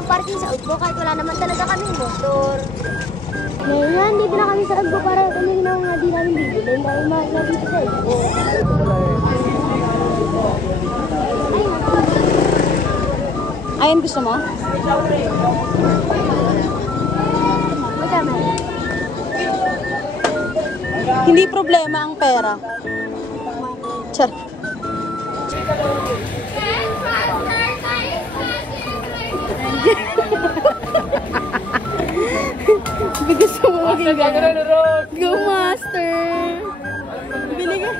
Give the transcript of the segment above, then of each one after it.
ang parking sa Ugbo kahit wala naman talaga kaming motor. Ngayon, dito na kami sa Ugbo para kunin na mga di namin bibili dahil mahal na dito sa Ugbo. Ayan, gusto mo? Magkama. Hindi problema ang pera. Char. Bigas mo maging gano'n. Go, Master! Bili ka.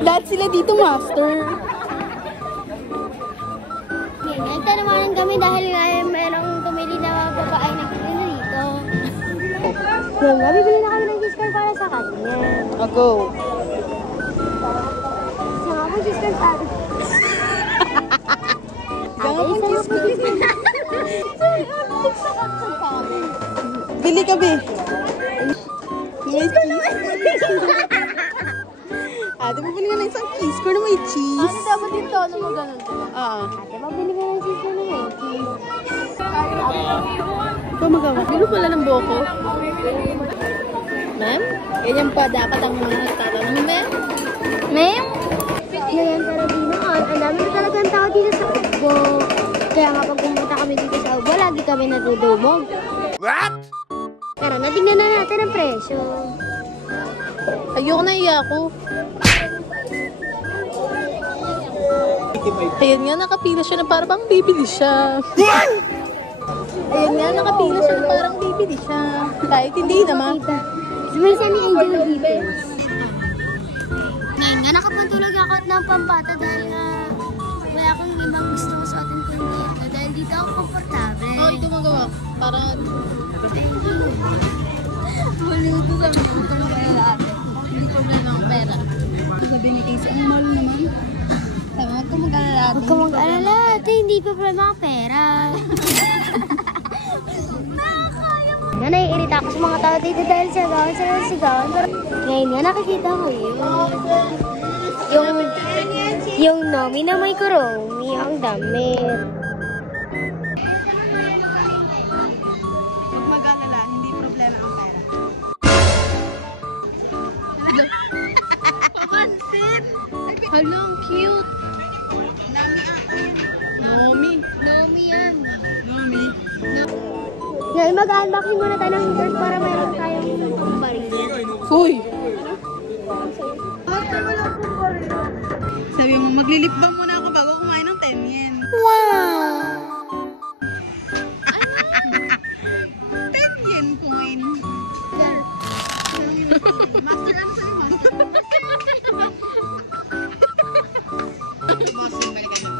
Lahat sila dito, Master. Nagtanawanan kami dahil mayroong tumili na babae na na dito. Yung nga, bibili na kami ng discount para sa kanya. Go. Siya nga po discount sa atin. Bili ka, Bi. May cheese. Ate, mabili ka na isang cheese ko na may cheese. Ano dapat yung tono mo ganun? Ate, Mabili ka ng cheese na may cheese. ikaw magawa. Bilo pala ng buhok. Ma'am? Ganyan pa dapat ang mga tatanong, ma'am? Ma'am? Ngayon, pero di noon, ang dami na talagang tao dito sa Ugbo. Kaya nga pag pumunta kami dito sa Ugbo, lagi kami natudumog. What? Pero natingnan na natin ang presyo. Ayoko na iya ako. Ayan nga, nakapila siya na parang bibili siya. Ayan nga, nakapila siya na parang bibili siya. Kahit hindi naman. Sumisan ni Angel dito. Ngayon nga, nakapantulog ako ng pambata dahil wala akong ibang gusto ko sa atin kundi ito. Dahil dito ako komportable. Oo, ito magawa. Para... Maluto kami ng lalaki. Hindi problema ang pera. Sabi ni Casey, ang mahal naman. Sabi, huwag ka mag-alala. Huwag ka mag-alala. Ito, hindi pa problema ang pera. Nga, naiirita ako sa mga tao dito dahil sigawan sila ng sigawan. Pero ngayon nga, nakikita ko yun. Yung Nomi na may kuromi, ang damit. Huwag mag-alala, hindi problema ang pera. Papansin! Hala, ang cute! Nomi. Nomi yan. Nomi. Ngayon, mag-unboxing muna tayo ng heaters para mayroon tayong baril. Uy! Sabi mo, maglilip balm muna ako bago kumain ng 10 yen. Wow! 10 yen coin. Master, ano sa'yo, Master? Master, balikan na.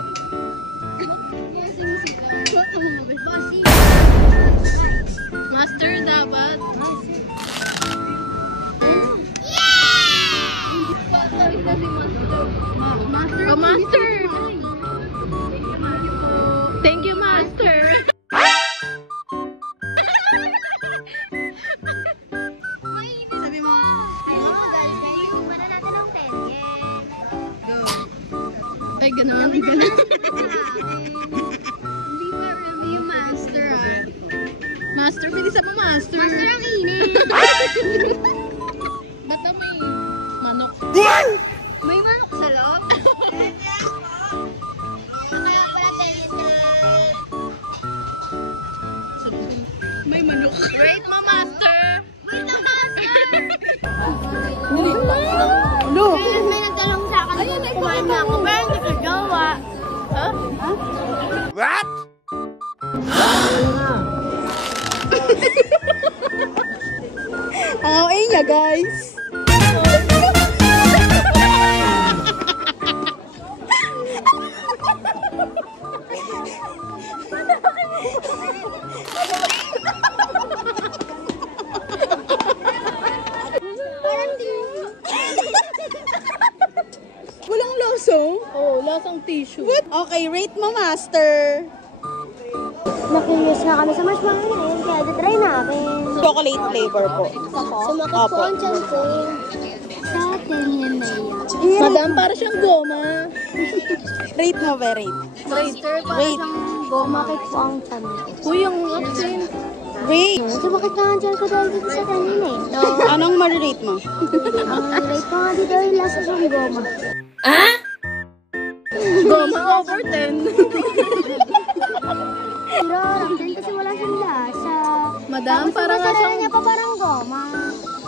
Master dapat. Master. Oh, Master. Thank you, Master. Sabi mo, Hello, guys. Ngayon, para natin ng 10 yen. go. Ay, gano'n. Gano'n. Hindi pa review yung master, ah. Master, bilisan mo, Master. Master ang init. Ba't na may manok? May manok sa loob. Kaya pala 10 yen na. May manok. Wait mo, Master. Wait na, master! Ano? May nagtanong sa akin kung kumain na ako, pero hindi ko jowa. Huh? What? Oo, ayun niya, guys. Walang lasong? Oo, lasang tissue. What? Okay, rate mo, Master. Nakinis na kami sa marshmallow ngayon, kaya try namin. Chocolate flavor po. Sumakit po Opo. ang tiyan ko. Sa atin yan na yan. Madam, para siyang goma. Rate mo ba, rate? Master, para Wait. siyang goma kay po ang tanong. Uy, ang accent. Rate! So, bakit ka nga dyan ko dahil dito sa kanina eh? So, Anong ma-rate mo? ang rate ko nga dito ay lasa siyang goma. Goma over 10. Pero, ramdam kasi wala siyang lasa. Madam, Tapos para yung nga masarap siyang... niya pa parang goma.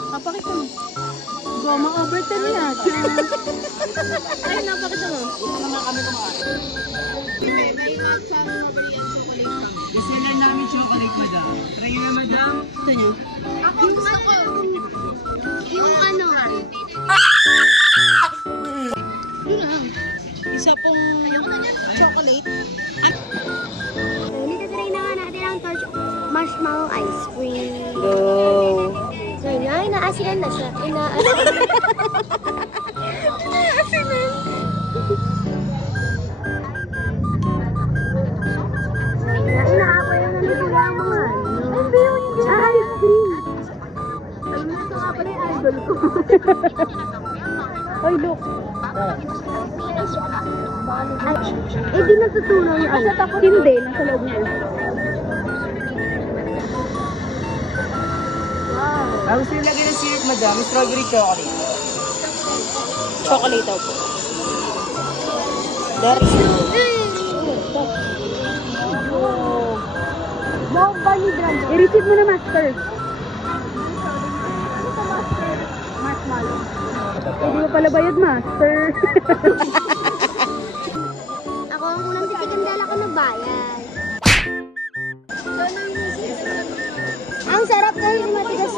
Napakita mo. Goma over 10 yan. Ay, napakita mo. Bestseller namin chocolate, madam. Try na, madam. Ito nyo. Yung gusto ko. Yung ano. Isa pong chocolate. Nagtatry na nga natin ang torch marshmallow ice cream. Go! So, inaasinan na siya. Inaapoy yung nandito na ang mga ice cream. Alam mo, ito nga pala yung idol ko. Ay, look. Ay, di natutulong yung ano. Hindi, nasa loob niya. Ang gusto nilagay ng syrup, madam, strawberry chocolate. Chocolate daw po. Dari. Wow, bunny drum. I-receive mo na, master. Marshmallow. Hindi mo pala bayad, master. Ako ang unang titikim dahil ako nagbayad. Ang sarap dahil matigas.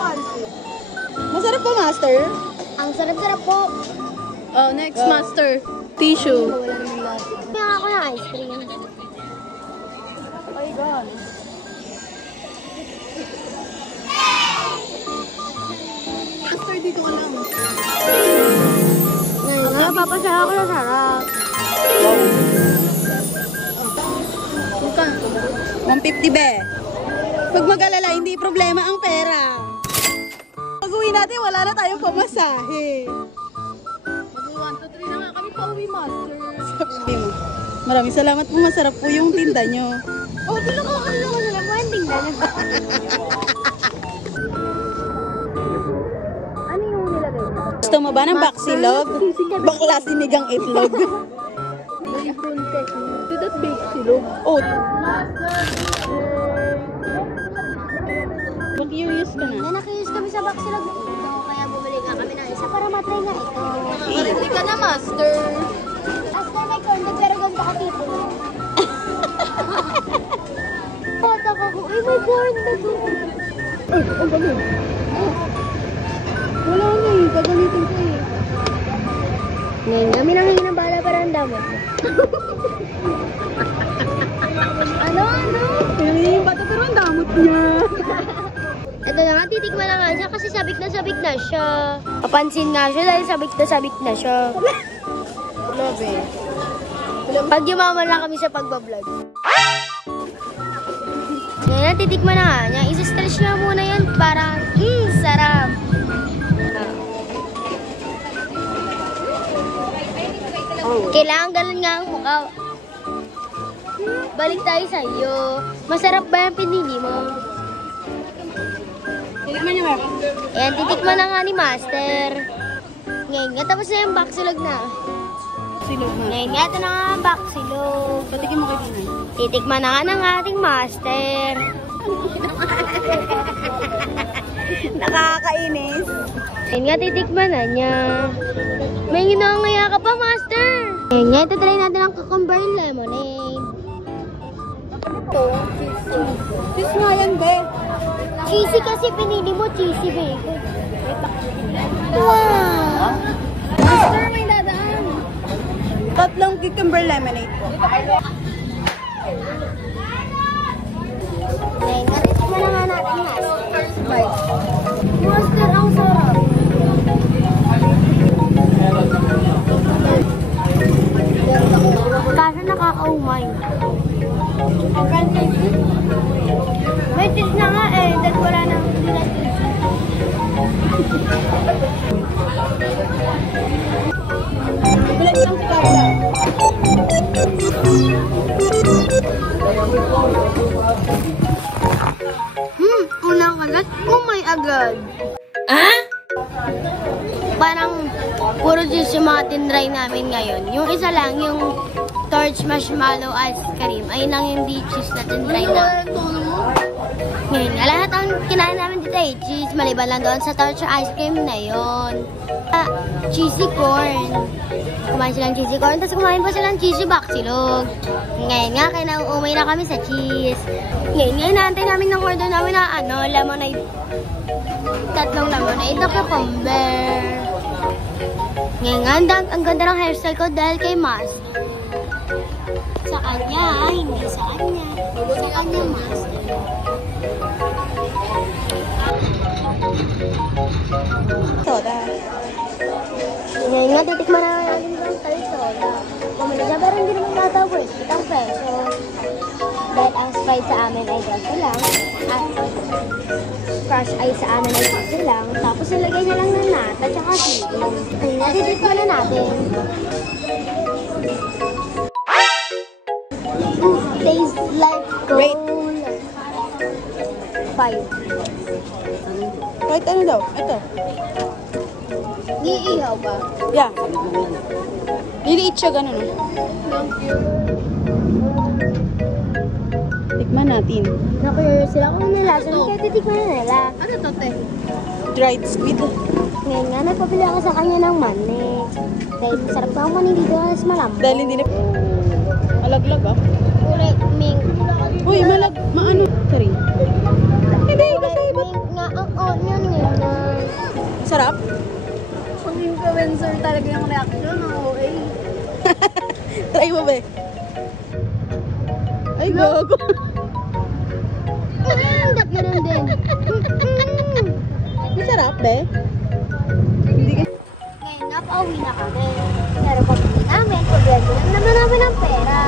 Masarap ba, master? Ang sarap-sarap po. Oh, next, master. Tissue. Wala naman lahat. Kaya ako ng ice cream. Ay, God. Master, dito ka lang. Ngayon, napapasaya ako na sarap. Buka. 150 be. Pag mag-alala, hindi problema ang pera. Pag-uwi natin, wala na tayong pamasahe. Mag 1, 2, 3 na nga kami pa uwi, master. Sabi mo. Maraming salamat po, masarap po yung tinda nyo. Oh, di lang ako nila mo. Ang tingnan. Ano yung nilagay mo? Gusto mo ba ng baksilog? Bakla sinigang itlog. Apron technique. Did that bake silog? Oh. Mag-curious ka na. Nakiyos kami sa baksilog na ito. Kaya bumili nga kami ng isa para matry nga ito. Hindi ka na, master. After may corn, pero ganito ka tipo. Pota ko. Uy, may corn na doon. Ay, ang galing. Wala na eh. Gagamitin ko eh. Ngayon kami nanghingi ng bala para ang damo. Ano? Pinangin yung bata pero ang damot niya. Ito na nga, titikman na nga siya kasi sabik na siya. Papansin nga siya dahil sabik na siya. Love eh. Pag yumaman lang kami sa pagbablog. Ngayon, titikman na nga niya. Isa-stretch niya muna yan para, sarap. Kailangan ganun nga ang mukha. Balik tayo sa iyo. Masarap ba yung pinili mo? Titikman niyo ba? Ayan, titikman na nga ni Master. Ngayon nga, tapos na yung baksilog na. Silog na. Ngayon nga, ito na nga ang baksilog. Patikin mo kay Pinay. Titikman na nga ng ating Master. Nakakainis. Ngayon nga, titikman na niya. May ginangaya ka pa, Master. Ngayon nga, ito try natin ang cucumber lemonade. Sis nga yan, be. Cheesy kasi pinili mo, cheesy bacon. Wow! Master, may dadaan. Tatlong cucumber lemonade po. Ngayon nga, titikman na nga natin, Master. Master, ang sarap. Kaso nakakaumay. May cheese na nga eh, dahil wala nang hindi na cheese. Umay agad. Parang puro juice yung mga tinry namin ngayon. Yung isa lang, yung torch marshmallow ice cream. Ayun lang yung di cheese na tinry namin. Ngayon, lahat ang kinain namin dito ay cheese. Maliban lang doon sa torch ice cream na yun. Cheesy corn. Kumain silang cheesy corn. Tapos kumain pa silang cheesy baksilog. Ngayon nga, kaya nauumay na kami sa cheese. Ngayon, naantay namin ng order namin na lemonade. 3 lemonade na cucumber. Ngayon nga, ang ganda ng hairstyle ko dahil kay Mas. Sa kanya, hindi sa kanya. Sa kanya, Mas. Soda. Ngayon nga, titikman na natin yung soda. Bumili siya, pero hindi naman nata worth it ang peso. Dahil ang Sprite sa amin ay ganito lang. At crush ice sa amin ay ganito lang. Tapos nilagay niya lang ng nata at saka sili. Ngayon nga, titikman na natin. Tastes like gold. 5. Kahit ano daw? Ito. Iihaw ba? Yeah. Liliit siya ganun. No? Tikman natin. Na-curious sila kung ano lasa. Kaya titikman na nila. Ano to, te? Dried squid. Ngayon nga, nagpapili ako sa kanya ng mani. Dahil masarap na ang mani dito kasi malambot. Dahil hindi na... Malaglag ah. Kulay mink. Uy, maano? Sorry. Hindi, kasi iba. Mink nga ang onion yun na. Sarap? Pag influencer talaga yung reaction, okay. Try mo ba? Ay, gogo. Ganun din. Masarap, be? Hindi ka... Ngayon nga, pauwi na kami. Pero pag uwi namin, problema lang naman namin ang pera.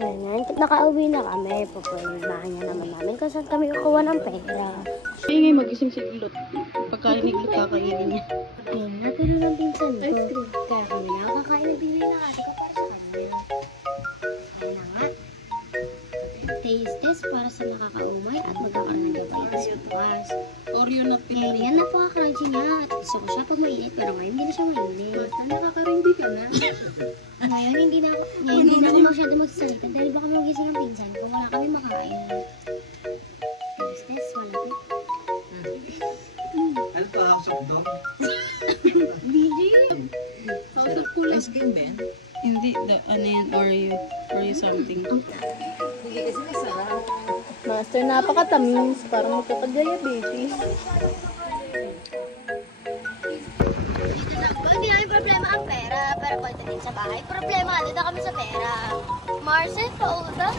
Ngayon, nakauwi na kami. Pupuntahan niya naman namin kung saan kami kukuha ng pera. Ay, ngayon magising si Glot. Pagkain ni Glot, kakainin niya. Ngayon, natulog ng pinsan ko. Kaya kami nakakain ng pinili na kasi ko para sa kanya. Kaya na nga. Taste test para sa nakakaumay at magkakaroon ng gabay sa bukas. Oreo na Ngayon yan, napaka-crunchy niya. At gusto ko siya pag mainit, pero ngayon hindi na siya mainit. Nakaka-rendi ka na. Ngayon hindi na ako masyado magsasalita dahil baka magising ang pinsan ko. Wala kami makain. Taste test, malapit. Ano to, house of dog? House of Kula. Ice cream, Ben? Hindi, ano yan, Oreo. Oreo something. Master, napakatamis. Parang magkakadiabetes. Hindi namin problema ang pera. Pero pagdating sa bahay, problema. Dito kami sa pera. Marcel, pauda.